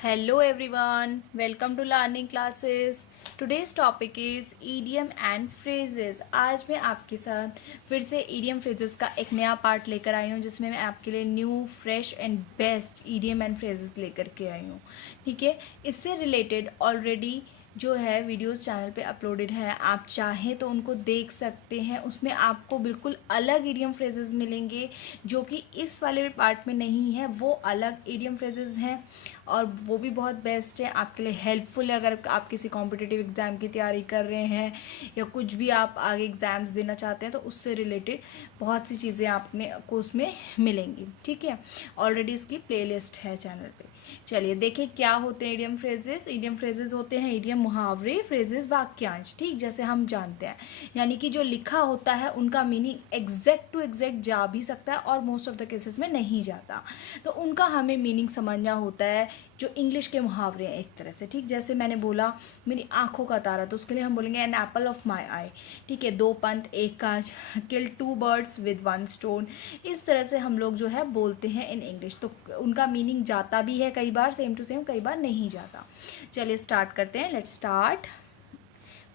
Hello everyone, welcome to learning classes. Today's topic is idiom and phrases. आज मैं आपके साथ फिर से idiom phrases का एक नया पार्ट लेकर आई हूँ जिसमें मैं आपके लिए new fresh and best idiom and phrases लेकर के आई हूँ. ठीक है, इससे रिलेटेड ऑलरेडी जो है वीडियोस चैनल पे अपलोडेड हैं, आप चाहें तो उनको देख सकते हैं. उसमें आपको बिल्कुल अलग इडियम फ्रेजेस मिलेंगे जो कि इस वाले पार्ट में नहीं है. वो अलग इडियम फ्रेजेस हैं और वो भी बहुत बेस्ट है, आपके लिए हेल्पफुल है अगर आप किसी कॉम्पिटिटिव एग्ज़ाम की तैयारी कर रहे हैं या कुछ भी आप आगे एग्ज़ाम्स देना चाहते हैं तो उससे रिलेटेड बहुत सी चीज़ें आपने को उसमें मिलेंगी. ठीक है, ऑलरेडी इसकी प्लेलिस्ट है चैनल पे. चलिए देखिए क्या होते हैं इडियम फ्रेजेस. इडियम फ्रेजेस होते हैं इडियम मुहावरे, फ्रेजेस, वाक्यांश. ठीक, जैसे हम जानते हैं, यानी कि जो लिखा होता है उनका मीनिंग एग्जैक्ट टू एग्जैक्ट जा भी सकता है और मोस्ट ऑफ द केसेस में नहीं जाता. तो उनका हमें मीनिंग समझना होता है. जो इंग्लिश के मुहावरे हैं एक तरह से. ठीक, जैसे मैंने बोला मेरी आंखों का तारा, तो उसके लिए हम बोलेंगे an apple of my eye. ठीक है, दो पंथ एक काज, kill two birds with one stone. इस तरह से हम लोग जो है बोलते हैं इन इंग्लिश. तो उनका मीनिंग जाता भी है कई बार सेम टू सेम, कई बार नहीं जाता. चलिए स्टार्ट करते हैं. Let's start.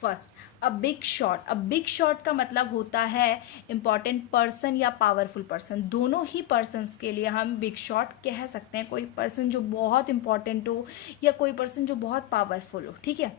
First, a big shot. A big shot का मतलब होता है इम्पॉर्टेंट पर्सन या पावरफुल पर्सन. दोनों ही पर्सन्स के लिए हम बिग शॉट कह सकते हैं. कोई पर्सन जो बहुत इंपॉर्टेंट हो या कोई पर्सन जो बहुत पावरफुल हो. ठीक है,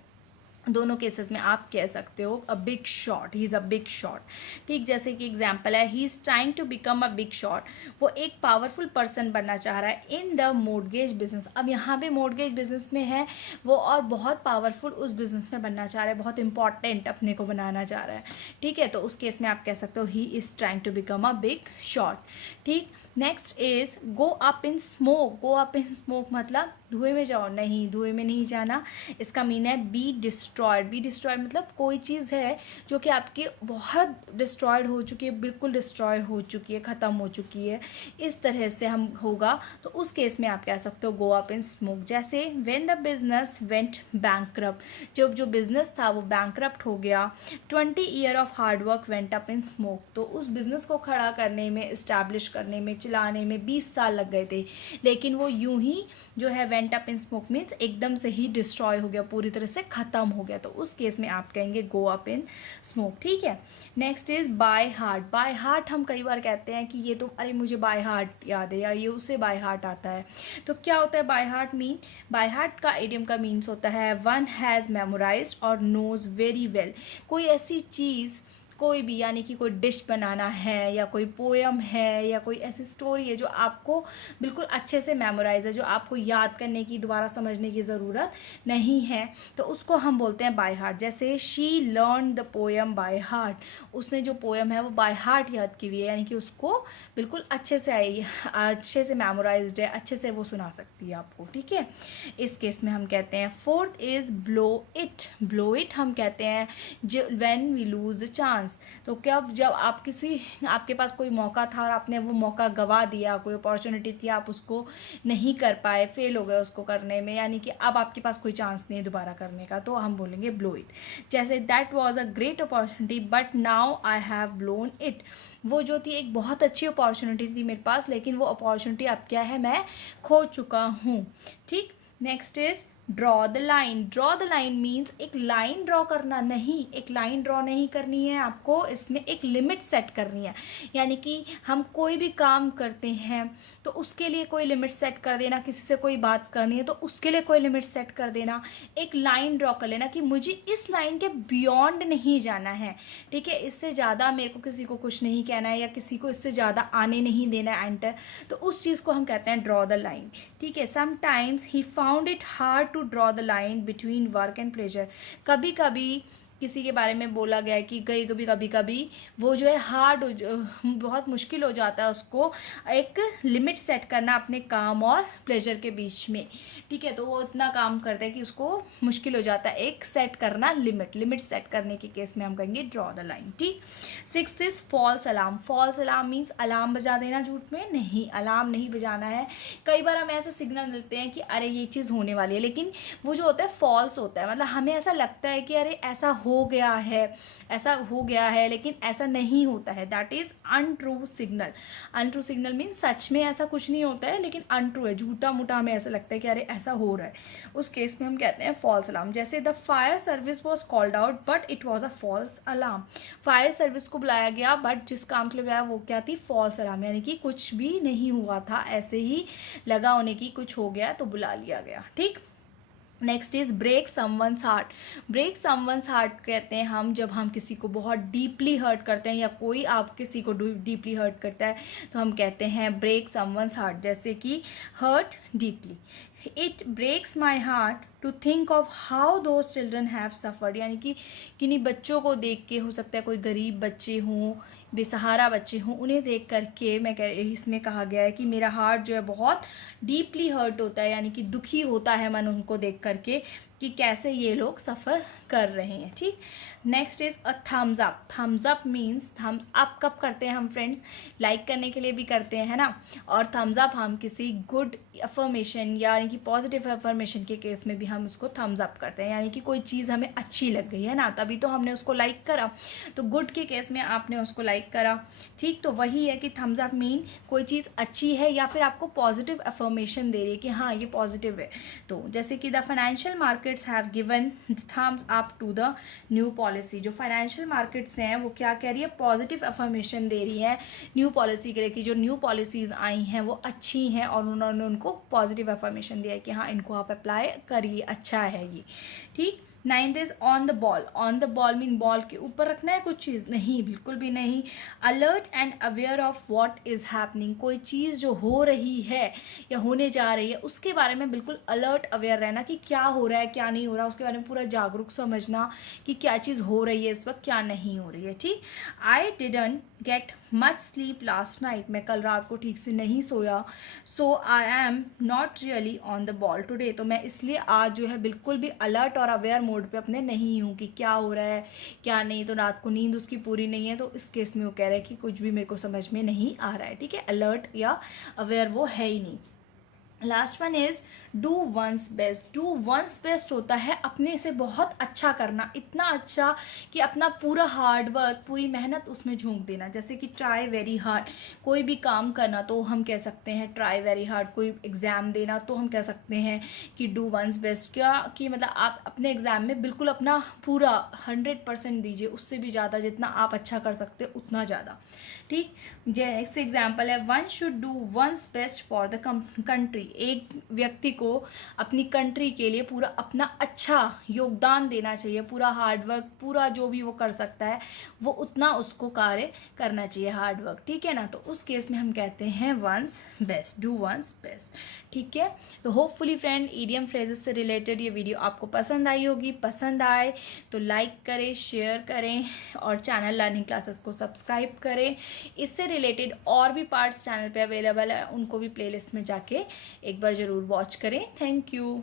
दोनों केसेस में आप कह सकते हो a big shot, he is a big shot. ठीक, जैसे कि एग्जांपल है, he is trying to become a big shot. वो एक पावरफुल पर्सन बनना चाह रहा है इन द मोर्टगेज बिजनेस. अब यहाँ पे मोर्टगेज बिजनेस में है वो और बहुत पावरफुल उस बिजनेस में बनना चाह रहा है, बहुत इंपॉर्टेंट अपने को बनाना चाह रहा है. ठीक है, तो उस केस में आप कह सकते हो he is trying to become a big shot. ठीक, next is go up in smoke. Go up in smoke मतलब धुएं में जाओ. नहीं, धुएं में नहीं जाना. इसका मीन है बी डिस्ट्रॉयड. बी डिस्ट्रॉयड मतलब कोई चीज़ है जो कि आपकी बहुत डिस्ट्रॉयड हो चुकी है, बिल्कुल डिस्ट्रॉय हो चुकी है, ख़त्म हो चुकी है. इस तरह से हम होगा तो उस केस में आप कह सकते हो गो अप इन स्मोक. जैसे when the business went bankrupt. जब जो बिजनेस था वो बैंकरप्ट हो गया. 20 year of hard work went up in smoke. तो उस बिज़नेस को खड़ा करने में, इस्टेब्लिश करने में, चलाने में 20 साल लग गए थे, लेकिन वो यूं ही जो है went up in smoke means एकदम से ही डिस्ट्रॉय हो गया, पूरी तरह से ख़त्म हो गया. तो उस केस में आप कहेंगे गो अप इन स्मोक. ठीक है, next is by heart. By heart हम कई बार कहते हैं कि ये तो अरे मुझे बाय हार्ट याद है या ये उसे बाय हार्ट आता है. तो क्या होता है by heart mean? By heart का इडियम का मीन्स होता है वन हैज़ मेमोराइज्ड और नोज वेरी वेल. कोई ऐसी चीज़, कोई भी, यानी कि कोई डिश बनाना है या कोई पोएम है या कोई ऐसी स्टोरी है जो आपको बिल्कुल अच्छे से मेमोराइज है, जो आपको याद करने की, दोबारा समझने की ज़रूरत नहीं है, तो उसको हम बोलते हैं बाय हार्ट. जैसे she learn the poem by heart. उसने जो पोएम है वो बाय हार्ट याद की हुई है, यानी कि उसको बिल्कुल अच्छे से आई, अच्छे से मेमोराइज्ड है, अच्छे से वो सुना सकती है आपको. ठीक है, इस केस में हम कहते हैं. Fourth is blow it. Blow it हम कहते हैं जो when we lose the chance. तो क्या जब आप किसी, आपके पास कोई मौका था और आपने वो मौका गवा दिया, कोई अपॉर्चुनिटी थी, आप उसको नहीं कर पाए, फेल हो गए उसको करने में, यानी कि अब आपके पास कोई चांस नहीं है दोबारा करने का, तो हम बोलेंगे ब्लो इट. जैसे that was a great opportunity but now I have blown it. वो जो थी एक बहुत अच्छी अपॉर्चुनिटी थी मेरे पास, लेकिन वो अपॉर्चुनिटी अब क्या है, मैं खो चुका हूँ. ठीक, next is draw the line. Draw the line means एक लाइन ड्रॉ करना. नहीं, एक लाइन ड्रॉ नहीं करनी है आपको, इसमें एक लिमिट सेट करनी है. यानी कि हम कोई भी काम करते हैं तो उसके लिए कोई लिमिट सेट कर देना. किसी से कोई बात करनी है तो उसके लिए कोई लिमिट सेट कर देना. एक लाइन ड्रॉ कर लेना कि मुझे इस लाइन के बियॉन्ड नहीं जाना है. ठीक है, इससे ज़्यादा मेरे को किसी को कुछ नहीं कहना है या किसी को इससे ज़्यादा आने नहीं देना है एंटर. तो उस चीज़ को हम कहते हैं ड्रॉ द लाइन. ठीक है, sometimes he found it hard to draw the line between work and pleasure. कभी कभी किसी के बारे में बोला गया है कि कभी कभी वो जो है हार्ड बहुत मुश्किल हो जाता है उसको एक लिमिट सेट करना अपने काम और प्लेजर के बीच में. ठीक है, तो वो इतना काम करते हैं कि उसको मुश्किल हो जाता है एक सेट करना लिमिट सेट करने के केस में हम कहेंगे ड्रॉ द लाइन. ठीक, sixth is false alarm. False alarm means alarm बजा देना झूठ में. नहीं, अलार्म नहीं बजाना है. कई बार हमें ऐसे सिग्नल मिलते हैं कि अरे ये चीज़ होने वाली है, लेकिन वो जो होता है फॉल्स होता है. मतलब हमें ऐसा लगता है कि अरे ऐसा हो गया है, लेकिन ऐसा नहीं होता है, that is untrue signal. Untrue signal mean सच में ऐसा कुछ नहीं होता है, लेकिन अनट्रू है, झूठा मूठा हमें ऐसा लगता है कि अरे ऐसा हो रहा है, उस केस में हम कहते हैं फॉल्स अलार्म। जैसे the fire service was called out but it was a false alarm. Fire service को बुलाया गया बट जिस काम के लिए बुलाया वो क्या थी, फॉल्स अलार्म, यानी कि कुछ भी नहीं हुआ था, ऐसे ही लगा होने की कुछ हो गया तो बुला लिया गया। ठीक, next is break someone's heart. Break someone's heart कहते हैं हम जब हम किसी को बहुत डीपली हर्ट करते हैं, या कोई आप किसी को डीपली हर्ट करता है तो हम कहते हैं ब्रेक समवंस हार्ट। जैसे कि hurt deeply, it breaks my heart to think of how those children have suffered, यानी कि किन्हीं बच्चों को देख के, हो सकता है कोई गरीब बच्चे हों, बेसहारा बच्चे हों, उन्हें देख करके मैं इसमें कहा गया है कि मेरा हार्ट जो है बहुत डीपली हर्ट होता है, यानी कि दुखी होता है मन उनको देख करके कि कैसे ये लोग सफ़र कर रहे हैं। ठीक, next is a thumbs up. Thumbs up means, thumbs up कब करते हैं हम फ्रेंड्स, लाइक करने के लिए भी करते हैं, है ना। और थम्स अप हम किसी गुड अफर्मेशन यानी कि पॉजिटिव अफर्मेशन के केस में भी हम उसको थम्स अप करते हैं, यानी कि कोई चीज़ हमें अच्छी लग गई है ना, तभी तो हमने उसको लाइक करा। तो गुड के केस में आपने उसको लाइक करा। ठीक, तो वही है कि थम्स अप मीन कोई चीज़ अच्छी है या फिर आपको पॉजिटिव अफर्मेशन दे रही है कि हाँ ये पॉजिटिव है। तो जैसे कि the financial markets have given thumbs up to the new policy. जो फाइनेंशियल मार्केट्स हैं वो क्या कह रही है, पॉजिटिव अफर्मेशन दे रही है न्यू पॉलिसी के लिए कि जो न्यू पॉलिसीज़ आई हैं वो अच्छी हैं, और उन्होंने उनको पॉजिटिव अफर्मेशन दिया है कि हाँ इनको आप अप्लाई करिए, अच्छा है ये। ठीक, ninth is on the ball. On the ball mean ball के ऊपर रखना है कुछ चीज़, नहीं, बिल्कुल भी नहीं। Alert and aware of what is happening, कोई चीज़ जो हो रही है या होने जा रही है उसके बारे में बिल्कुल अलर्ट अवेयर रहना कि क्या हो रहा है क्या नहीं हो रहा, उसके बारे में पूरा जागरूक समझना कि क्या चीज़ हो रही है इस वक्त, क्या नहीं हो रही है। ठीक, I didn't get much sleep last night, मैं कल रात को ठीक से नहीं सोया। So I am not really on the ball today, तो मैं इसलिए आज जो है बिल्कुल भी अलर्ट और अवेयर मोड पे अपने नहीं हूँ कि क्या हो रहा है क्या नहीं, तो रात को नींद उसकी पूरी नहीं है, तो इस केस में वो कह रहा है कि कुछ भी मेरे को समझ में नहीं आ रहा है। ठीक है, अलर्ट या अवेयर वो है ही नहीं। Last one is do one's best. Do one's best होता है अपने से बहुत अच्छा करना, इतना अच्छा कि अपना पूरा हार्ड वर्क, पूरी मेहनत उसमें झोंक देना। जैसे कि ट्राई वेरी हार्ड, कोई भी काम करना तो हम कह सकते हैं ट्राई वेरी हार्ड। कोई एग्ज़ाम देना तो हम कह सकते हैं कि डू वंस बेस्ट। क्या कि मतलब आप अपने एग्ज़ाम में बिल्कुल अपना पूरा 100% दीजिए, उससे भी ज़्यादा, जितना आप अच्छा कर सकते हो उतना ज़्यादा। ठीक, जैसे एग्जाम्पल है one should do one's best for the country. एक व्यक्ति को अपनी कंट्री के लिए पूरा अपना अच्छा योगदान देना चाहिए, पूरा हार्डवर्क, पूरा जो भी वो कर सकता है वो उतना उसको कार्य करना चाहिए, हार्डवर्क। ठीक है ना, तो उस केस में हम कहते हैं one's best, do one's best. ठीक है, तो होपफुली फ्रेंड ईडियम फ्रेजेस से रिलेटेड ये वीडियो आपको पसंद आई होगी। पसंद आए तो लाइक करें, शेयर करें और चैनल लर्निंग क्लासेस को सब्सक्राइब करें। इससे रिलेटेड और भी पार्ट्स चैनल पे अवेलेबल है, उनको भी प्लेलिस्ट में जाके एक बार ज़रूर वॉच करें। Thank you.